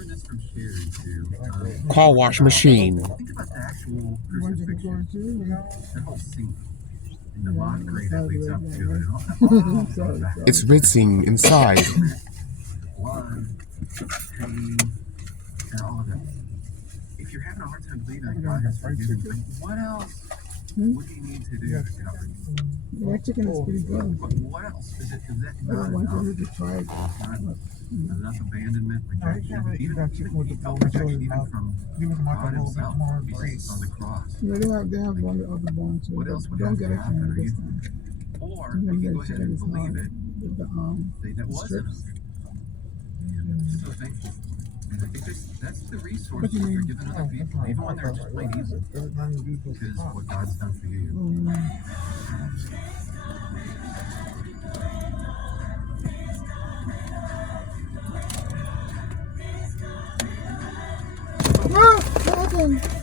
learned this from Sherry too. Car wash machine. Think about the actual crucifixion, the whole scene, and the mockery that leads up to it, and all that. It's rinsing inside. Blood, pain, and all of that. If you're having a hard time believing that God has forgiven you, what else would He need to do to cover you? That chicken is pretty good. What else? Is that I not want enough? you to try it. Not enough abandonment, rejection, even rejection even from God Himself. Jesus on the cross. Yeah, they have one the other one too. What else would Don't have get to it from happen? me this time. Or And we then can the go ahead chicken and is believe hard it. with That the wasn't. strips. I'm so thankful. And I think that's the resource for forgiving other people, even when they're just plain evil. Because what God's done for you. What happened?